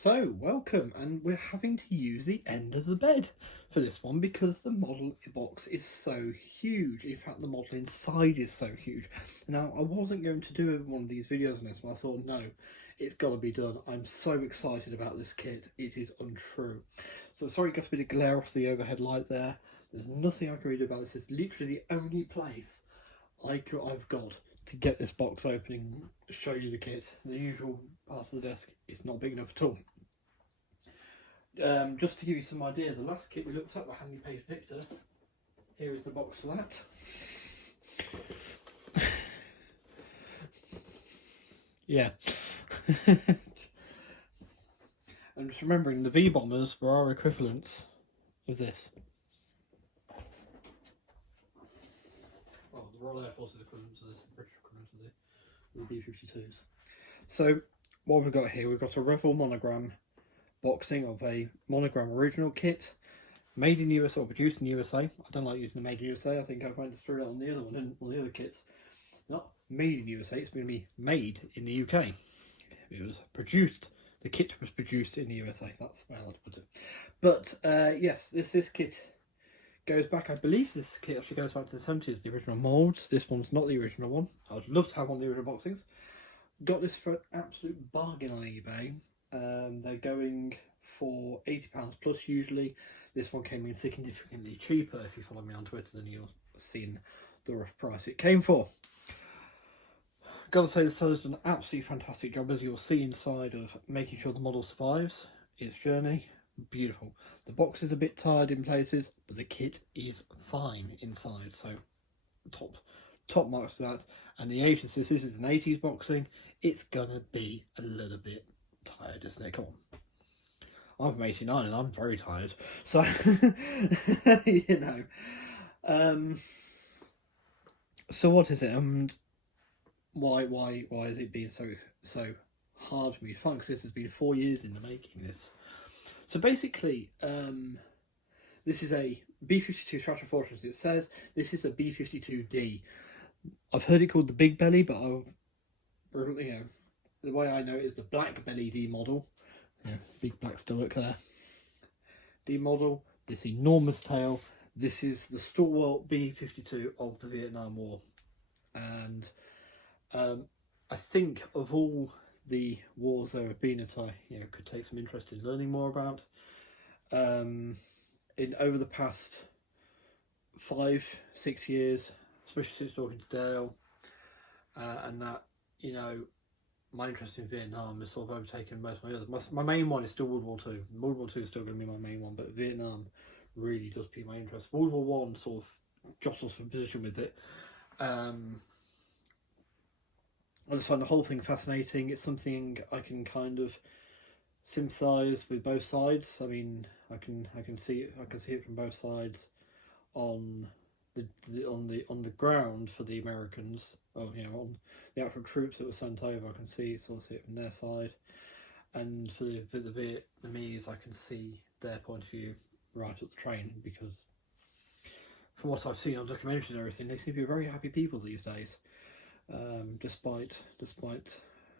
So, welcome, and we're having to use the end of the bed for this one because the model box is so huge. In fact, the model inside is so huge. Now, I wasn't going to do one of these videos on this one. I thought, no, it's got to be done. I'm so excited about this kit. It is untrue. So, sorry, got a bit of glare off the overhead light there. There's nothing I can really do about this. It's literally the only place I've got to get this box opening, show you the kit. The usual part of the desk is not big enough at all. Just to give you some idea, the last kit we looked at, the Handy Page Victor, here is the box for that. Yeah. And just remembering, the V bombers were our equivalents of this. Well, the Royal Air Force is equivalent to this, the British equivalent to the B-52s. So, what we've got here, we've got a Revell Monogram boxing of a Monogram original kit, made in USA or produced in USA. I don't like using the made in USA. I think I went through that on the other one, and on the other kits. Not made in USA, it's going to be made in the UK. It was produced, the kit was produced in the USA. That's where I like to put it. But yes, this kit goes back, I believe this kit actually goes back to the 70s, the original moulds. This one's not the original one. I'd love to have one of the original boxings. Got this for an absolute bargain on eBay. They're going for £80 plus usually. This one came in significantly cheaper. If you follow me on Twitter, then you'll have seen the rough price it came for. Gotta say, the seller's done an absolutely fantastic job, as you'll see inside, of making sure the model survives its journey. Beautiful. The box is a bit tired in places, but the kit is fine inside. So top marks for that. And the 80s, this is an 80s boxing, it's gonna be a little bit tired, isn't it? Come on. I'm from 89 and I'm very tired. So, you know. So what is it? And why is it being so hard for me to find? Because this has been 4 years in the making, this. So basically, this is a B-52 Stratofortress. It says this is a B-52D. I've heard it called the Big Belly, but the way I know it is the Black Belly D model. Yeah, big black stomach there. D model. This enormous tail. This is the stalwart B-52 of the Vietnam War, and I think of all the wars there have been that I could take some interest in learning more about. Over the past 5-6 years, especially since talking to Dale, and that, my interest in Vietnam has sort of overtaken most of my others. My main one is still World War II. World War II is still going to be my main one, but Vietnam really does pique my interest. World War One sort of jostles for position with it. I just find the whole thing fascinating. It's something I can kind of sympathise with both sides. I mean, I can see it from both sides on the ground for the Americans. On the actual troops that were sent over, I can see it from their side, and for the Vietnamese, I can see their point of view right at the train, because from what I've seen on documentaries and everything, they seem to be very happy people these days, despite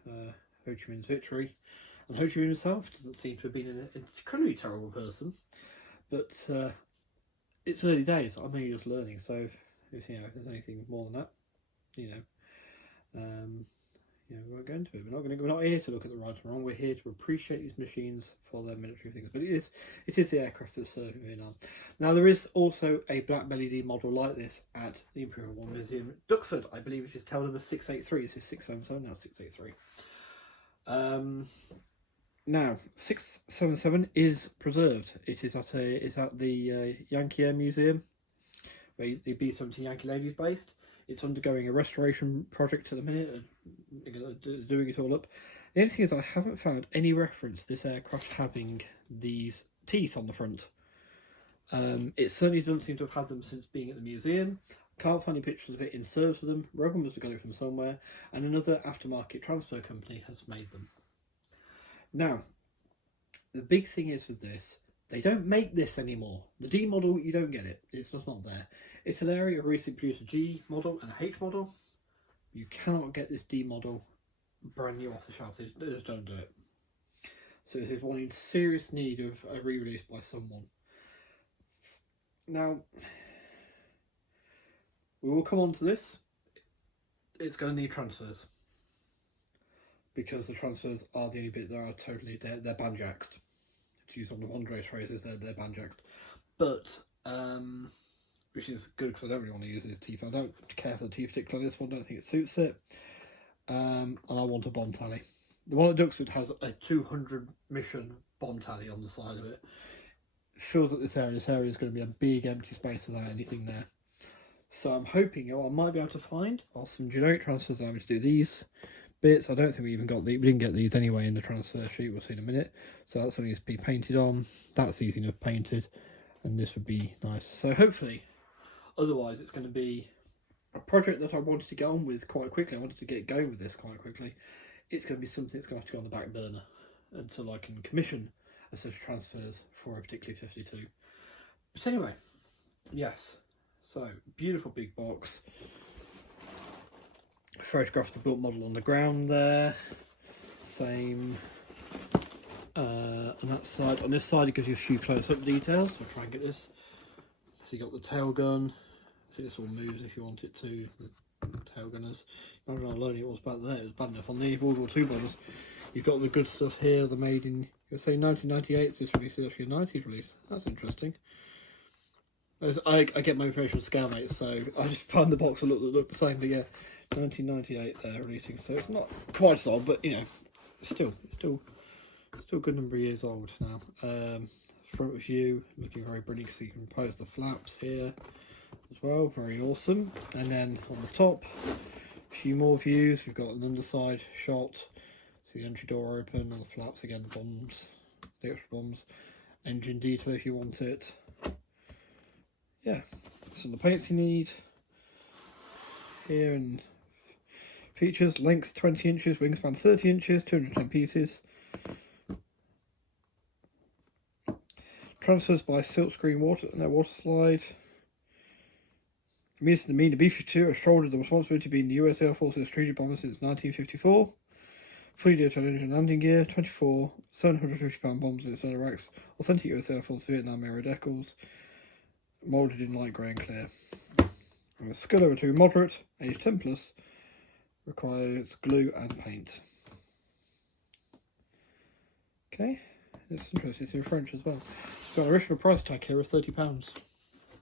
Ho Chi Minh's victory. And Ho Chi Minh himself doesn't seem to have been an incredibly terrible person, but it's early days. I'm only just learning, so if there's anything more than that, we're going to it. We're not here to look at the right and wrong. We're here to appreciate these machines for their military things. But it is the aircraft that serve in Vietnam. Now, there is also a Black Belly D model like this at the Imperial War Museum at Duxford. I believe it is tail number 683. This is 677, now 683. Now, 677 is preserved. It is at the Yankee Air Museum, where the B-17 Yankee Lady is based. It's undergoing a restoration project at the minute, doing it all up. The only thing is, I haven't found any reference to this aircraft having these teeth on the front. It certainly doesn't seem to have had them since being at the museum. Can't find any pictures of it in service with them. Revell must have got it from somewhere, and another aftermarket transfer company has made them. Now, the big thing is with this, they don't make this anymore. The D model, you don't get it. It's just not there. Italeri have recently produced a G model and a H model. You cannot get this D model brand new off the shelf. They just don't do it. So this is one in serious need of a re-release by someone. Now, we will come on to this. It's going to need transfers, because the transfers are the only bit that are totally, they're banjaxed. To use on the Andre's phrases, they're banjaxed. But, which is good because I don't really want to use this teeth. I don't care for the teeth stick on this one, I don't think it suits it. And I want a bomb tally. The one at Duxford has a 200 mission bomb tally on the side of it. It feels like this area is going to be a big empty space without anything there. So I'm hoping I might be able to find some generic transfers allowing me to do these bits. I don't think we even got we didn't get these anyway in the transfer sheet, we'll see in a minute. So that's something to be painted on. That's easy enough painted, and this would be nice. So hopefully, otherwise it's going to be a project that I wanted to get on with quite quickly. I wanted to get going with this quite quickly. It's going to be something that's going to have to go on the back burner until I can commission a set of transfers for a particular 52. But anyway, yes. So, beautiful big box. Photographed the built model on the ground there. Same on that side. On this side it gives you a few close-up details. I'll try and get this. So you got the tail gun. I think this all moves if you want it to. The tail gunners. I don't know how lonely it was back there. It was bad enough on the World War II bombers. You've got the good stuff here. The made in, you'll say 1998. This release is actually a 90s release. That's interesting. I get my information from Scalmate, so I just found the box that looked the same. But yeah, 1998 releasing. So it's not quite as old, but you know, it's still a good number of years old now. Front view looking very pretty because you can pose the flaps here as well, very awesome. And then on the top, a few more views. We've got an underside shot, see the entry door open, all the flaps again, the bombs, the extra bombs, engine detail if you want it. Yeah, some of the paints you need here, and features: length 20 inches, wingspan 30 inches, 210 pieces. Transfers by silkscreen water slide. Means the mean the B-52 has shouldered the responsibility of being the US Air Force's strategic bomber since 1954. Fully detailed engine landing gear, 24 750-pound bombs in its own racks, authentic US Air Force Vietnam era decals, moulded in light grey and clear. And a scud over to moderate, age 10 plus, requires glue and paint. Okay, it's interesting, it's in French as well. It's got an original price tag here of £30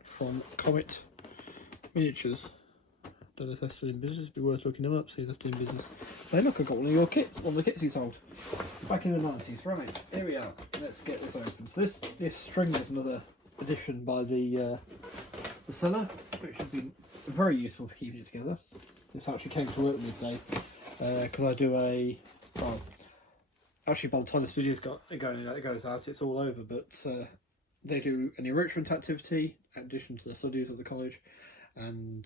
from Comet Miniatures. Don't know if they're still in business, it'd be worth looking them up, see if they're still in business. So look, I've got one of your kits, one of the kits you sold back in the 90s. Right, here we are. Let's get this open. So this string is another addition by the seller, which has been very useful for keeping it together. This actually came to work with me today because I do a, well, actually by the time this video's it goes out, it's all over, but they do an enrichment activity in addition to the studies at the college, and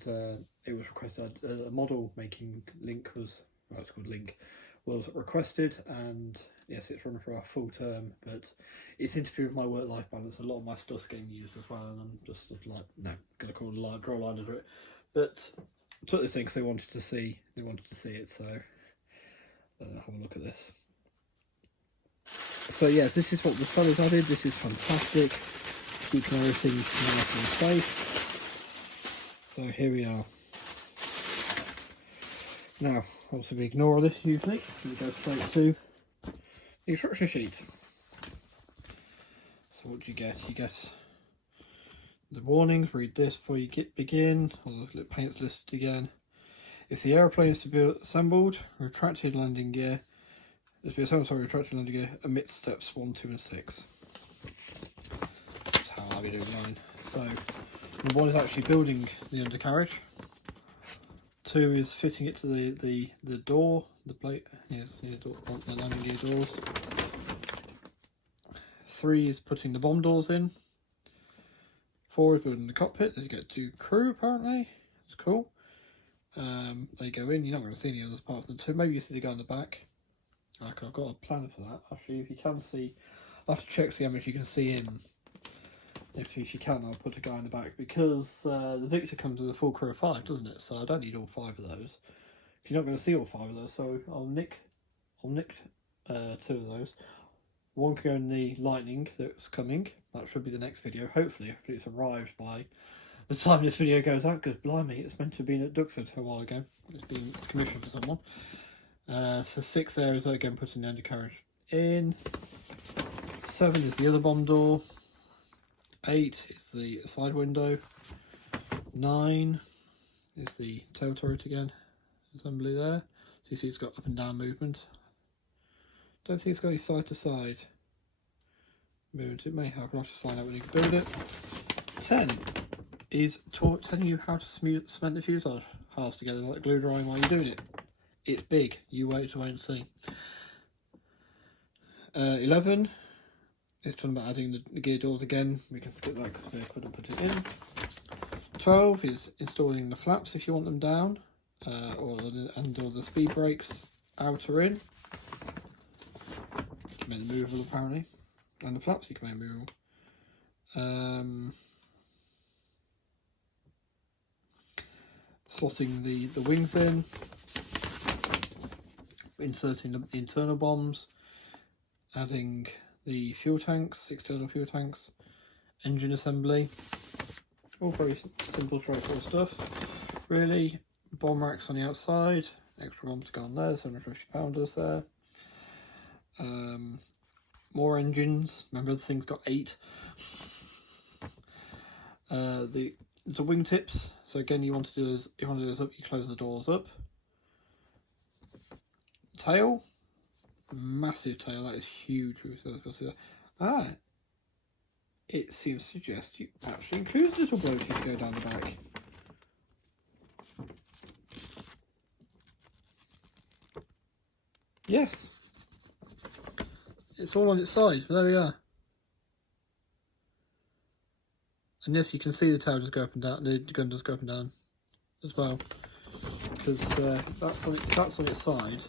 it was requested, a model making link was, well, it's called Link, was requested, and yes, it's run for a full term, but it's interfering with my work-life balance. A lot of my stuff's getting used as well, and I'm just like, no, gonna draw a line under it. But I took this thing because they wanted to see it, so have a look at this. So yes, this is what the seller's added. This is fantastic, keeping everything nice and safe. So here we are. Now, obviously we ignore this usually, we go straight to the instruction sheet. So what do you get? You get the warnings, read this before you begin, all the paints listed again. If the aeroplane is to be assembled, retracted landing gear, retracted landing gear, omit steps 1, 2 and 6. That's how I'll be doing mine. So, number 1 is actually building the undercarriage. 2 is fitting it to the door, the plate, yes, the landing gear doors. 3 is putting the bomb doors in. 4 is building the cockpit. As you get to crew, apparently. It's cool. They go in. You're not going to see any others apart from the 2. Maybe you see the guy in the back. Like, I've got a plan for that. Actually, if you can see, I'll have to check see how much you can see in. If you can, I'll put a guy in the back, because the Victor comes with a full crew of 5, doesn't it? So I don't need all 5 of those. You're not going to see all 5 of those, so I'll nick 2 of those. One can go in the Lightning that's coming. That should be the next video. Hopefully it's arrived by the time this video goes out, because blimey, it's meant to have been at Duxford a while ago. It's commissioned for someone. So 6 there is again putting the undercarriage in. 7 is the other bomb door. 8 is the side window. 9 is the tail turret again. Assembly there. So you see it's got up and down movement. Don't think it's got any side to side movement. It may have, we'll have to find out when you can build it. 10 is telling you how to cement the fuselage halves together like glue drying while you're doing it. It's big. You wait and see. 11 is talking about adding the gear doors again. We can skip that because we couldn't put it in. 12 is installing the flaps if you want them down, and all the speed brakes out or in. You can make them movable apparently, and the flaps you can make movable. Slotting the wings in, inserting the internal bombs, adding the fuel tanks, external fuel tanks, engine assembly, all very simple, straightforward stuff. Really, bomb racks on the outside, extra bombs to go on there, 750 pounders there. More engines. Remember, the thing's got 8. The wingtips. So again, you want to do this up. You close the doors up. Tail, massive tail. That is huge. It seems to suggest you actually include a little blokey to go down the back. Yes, it's all on its side. There we are. And yes, you can see the tail does go up and down. The gun does go up and down as well, because that's on its side.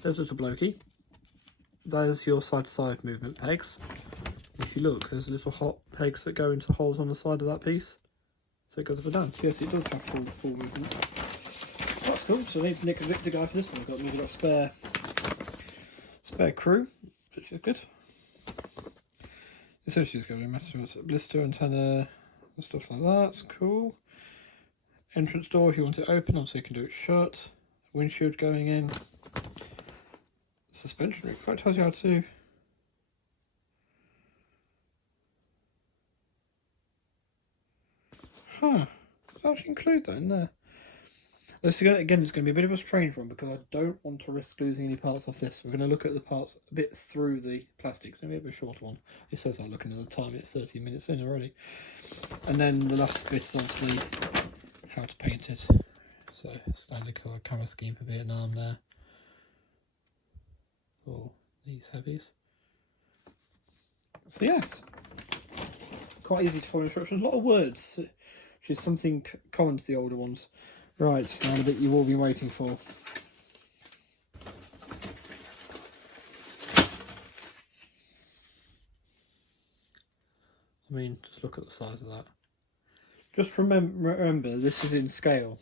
There's a little blokey. There's your side-to-side movement pegs. If you look, there's little hot pegs that go into holes on the side of that piece, so it goes up and down. So yes, it does have full movement. That's cool. So I need to nick a Victor guy for this one. We've got spare crew, which is good. Essentially, it's got a massive blister antenna and stuff like that. It's cool. Entrance door if you want it open, obviously you can do it shut. Windshield going in. Suspension rig, quite tells you how to. Huh, I'll actually include that in there. This is again, it's going to be a bit of a strange one because I don't want to risk losing any parts of this. We're going to look at the parts a bit through the plastic. It's going to be a bit shorter one. It says that looking at the time, it's 30 minutes in already. And then the last bit is obviously how to paint it. So standard colour camera scheme for Vietnam there. For these heavies. So yes, quite easy to follow instructions. A lot of words, which is something common to the older ones. Right, now the bit you've all been waiting for. I mean, just look at the size of that. Just remember, this is in scale.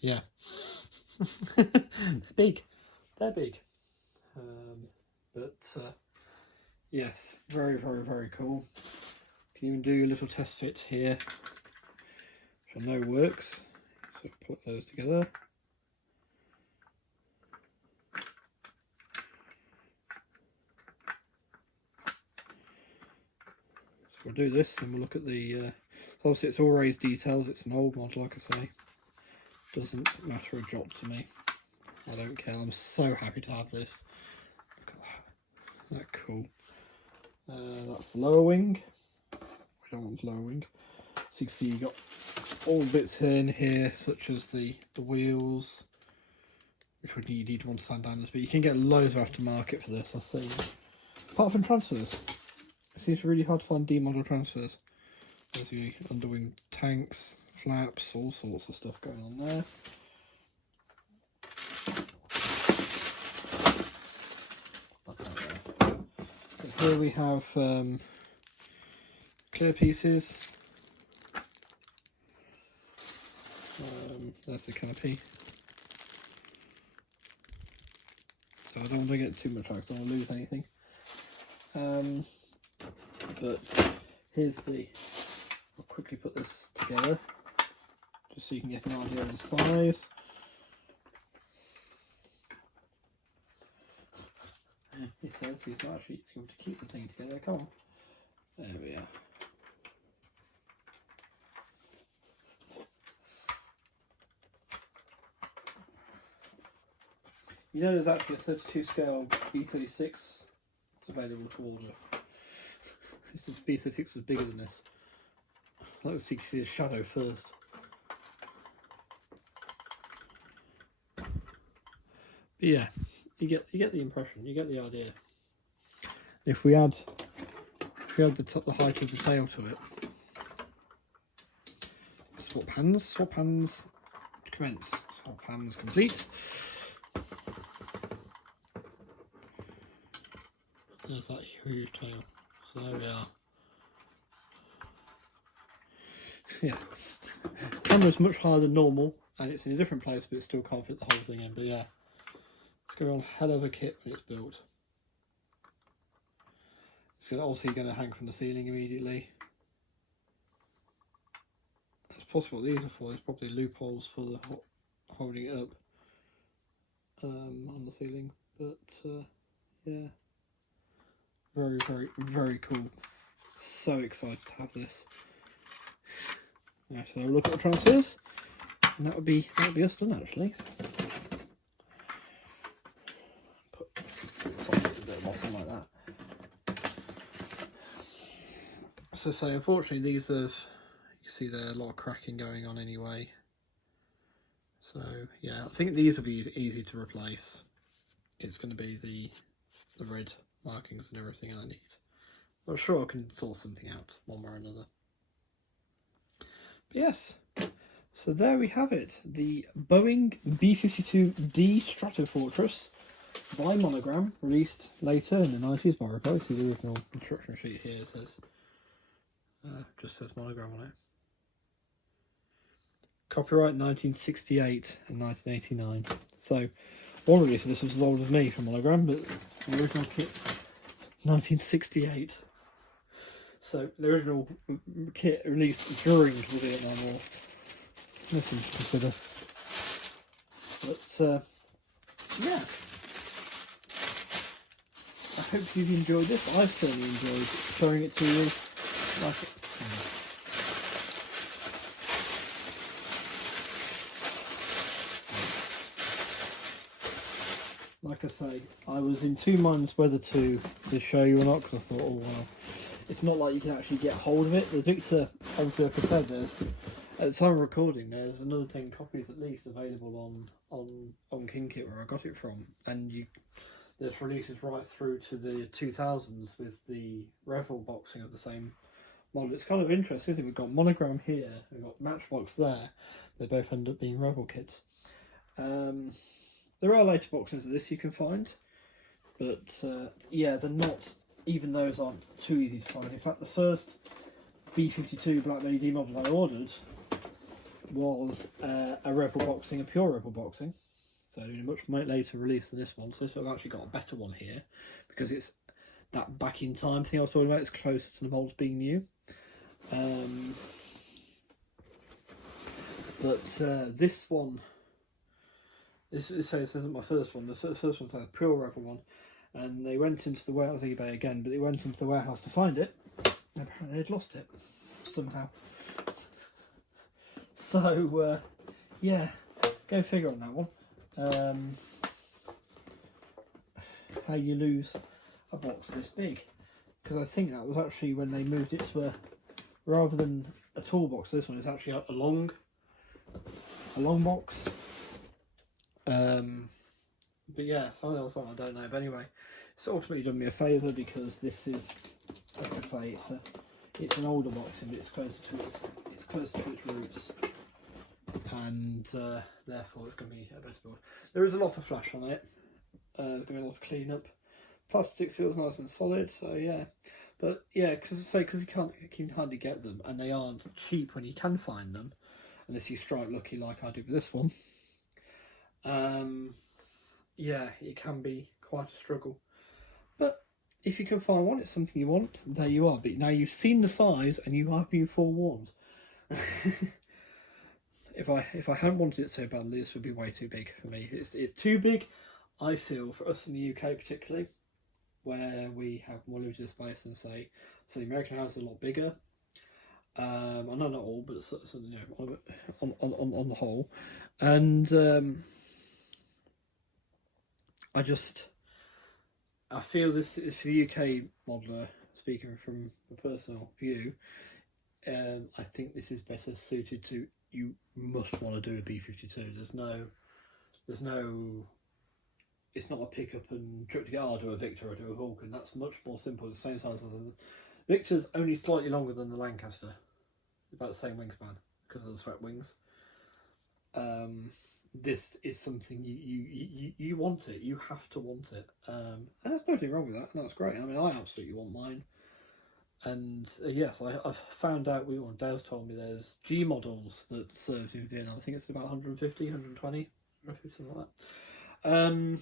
Yeah. They're big. They're big. Yes, very, very, very cool. You can even do your little test fit here, which I know works. So put those together. So we'll do this and we'll look at the, obviously it's all raised details, it's an old mod like I say. Doesn't matter a jot to me. I don't care, I'm so happy to have this. Look at that. Isn't that cool? That's the lower wing. We don't want the lower wing. So you can see you've got all the bits here and here, such as the wheels, which would you need to want to sand down this, but you can get loads of aftermarket for this, I see. Apart from transfers. It seems really hard to find D model transfers. There's the underwing tanks, flaps, all sorts of stuff going on there. Here we have clear pieces. There's the canopy. So I don't want to get too much out, I don't want to lose anything. But here's the, I'll quickly put this together just so you can get an idea of the size. He says he's not actually able to keep the thing together. Come on. There we are. You know there's actually a 32 scale B-36 available to order. This B-36 was bigger than this. Let's see, you can see the shadow first. But yeah, you get the impression, you get the idea. If we add the height of the tail to it. Swap hands, commence. Swap hands complete. There's that huge tail. So there we are. Yeah. Camera's much higher than normal and it's in a different place, but it still can't fit the whole thing in. But yeah, it's going to be on hell of a kit when it's built. It's obviously going to hang from the ceiling immediately. It's possible what these are for. There's probably loopholes for the holding it up on the ceiling. But yeah, very, very, very cool. So excited to have this. Right, so look at the transfers, and that would be us done actually. Put a bit of bottom like that. So unfortunately these have, you can see there a lot of cracking going on anyway. So yeah, I think these will be easy to replace. It's going to be the red markings and everything I need. I'm sure I can sort something out one way or another. But yes, so there we have it. The Boeing B-52D Stratofortress by Monogram, released later in the 90s by Revell. See the original instruction sheet here, it says, just says Monogram on it. Copyright 1968 and 1989. So, one release of this was as old as me from Monogram, but the original kit, 1968. So, the original kit released during the Vietnam War. There's something to consider. But, yeah. I hope you've enjoyed this. I've certainly enjoyed showing it to you. Like I say, I was in two minds whether to show you or not, because I thought, oh well, it's not like you can actually get hold of it. The Victor, obviously, like I said, there's, at the time of recording, there's another 10 copies at least available on KingKit where I got it from, and there's releases right through to the 2000s with the Revell boxing of the same model. It's kind of interesting. We've got Monogram here, we've got Matchbox there. They both end up being Revell kits. There are later boxings of this you can find, but yeah, they're not, even those aren't too easy to find. In fact, the first B-52 Black LED model I ordered was a Revell boxing, a pure Revell boxing, so a much later release than this one. So I've actually got a better one here, because it's that back in time thing I was talking about. It's closer to the molds being new. But this one, this isn't my first one. The first one's a pure Revell one, and they went into the warehouse, eBay again, but they went into the warehouse to find it. And apparently they'd lost it somehow. So yeah, go figure on that one. How you lose a box this big? Because I think that was actually when they moved it to a, rather than a tall box, this one is actually a long box. But yeah, something else I don't know. But anyway, it's ultimately done me a favour, because this is, like I say, it's an older box, and it's closer to its roots, and therefore it's going to be a better build. There is a lot of flash on it. There's going to be a lot of clean up. Plastic feels nice and solid, so yeah. But yeah, because you can hardly get them, and they aren't cheap when you can find them, unless you strike lucky like I did with this one. Yeah, it can be quite a struggle. But if you can find one, it's something you want, there you are. But now you've seen the size and you have been forewarned. If I hadn't wanted it so badly, this would be way too big for me. It's too big, I feel, for us in the UK particularly, where we have more limited space than say, so the American house is a lot bigger. I know not all, but you know, on the whole, and I feel this for the UK modeler, speaking from a personal view, I think this is better suited to, you must want to do a B-52. There's no, it's not a pick up and trip to get, I'll do a Victor or do a Vulcan. That's much more simple. The same size as the Victor's, only slightly longer than the Lancaster, about the same wingspan because of the swept wings. This is something you want it. You have to want it, and there's nothing wrong with that. And that's great. I mean, I absolutely want mine. And yes, I've found out. Dale's told me there's G models that serve in Vietnam. I think it's about 150, 120, roughly something like that.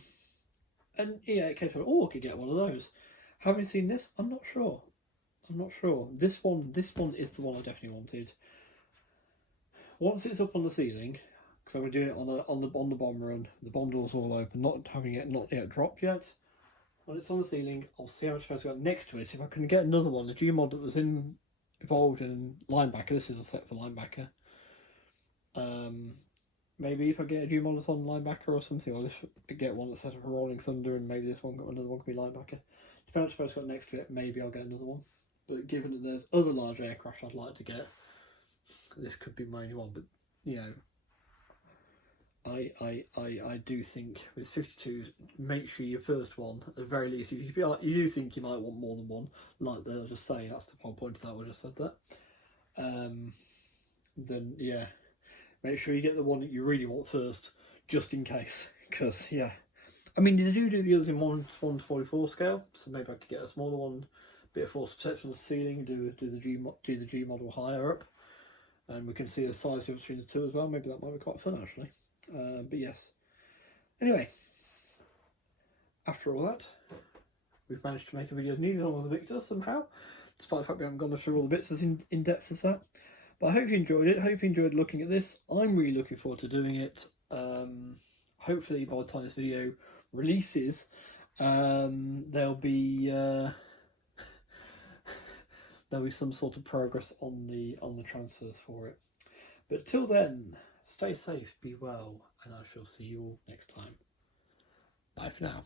And yeah, it came to, oh, I could get one of those. Having seen this, I'm not sure. This one is the one I definitely wanted. Once it's up on the ceiling, because I'm going to do it on the bomb run, the bomb door's all open, not yet dropped yet. When it's on the ceiling, I'll see how much space I've got next to it. If I can get another one, the G mod that was involved in linebacker, this is a set for linebacker. Maybe if I get a G mod that's on linebacker or something, I'll just get one that's set up for Rolling Thunder, and maybe this one, another one can be linebacker. Depending on how much space I've got next to it, maybe I'll get another one. But given that there's other large aircraft I'd like to get, this could be my only one. But you know, I do think with 52s, make sure your first one, at the very least, if you do think you might want more than one, like they'll just say, that's the whole point of that, I just said that, then yeah, make sure you get the one that you really want first, just in case, because yeah, I mean, they do the others in 1 to 44 scale, so maybe I could get a smaller one, bit of force protection on the ceiling, do the G model higher up, and we can see the size difference between the two as well. Maybe that might be quite fun actually. But yes. Anyway, after all that, we've managed to make a video nearly on the Victor somehow, despite the fact we haven't gone through all the bits as in depth as that. But I hope you enjoyed it. I hope you enjoyed looking at this. I'm really looking forward to doing it. Hopefully by the time this video releases, there'll be some sort of progress on the transfers for it. But till then, stay safe, be well, and I shall see you all next time. Bye for now.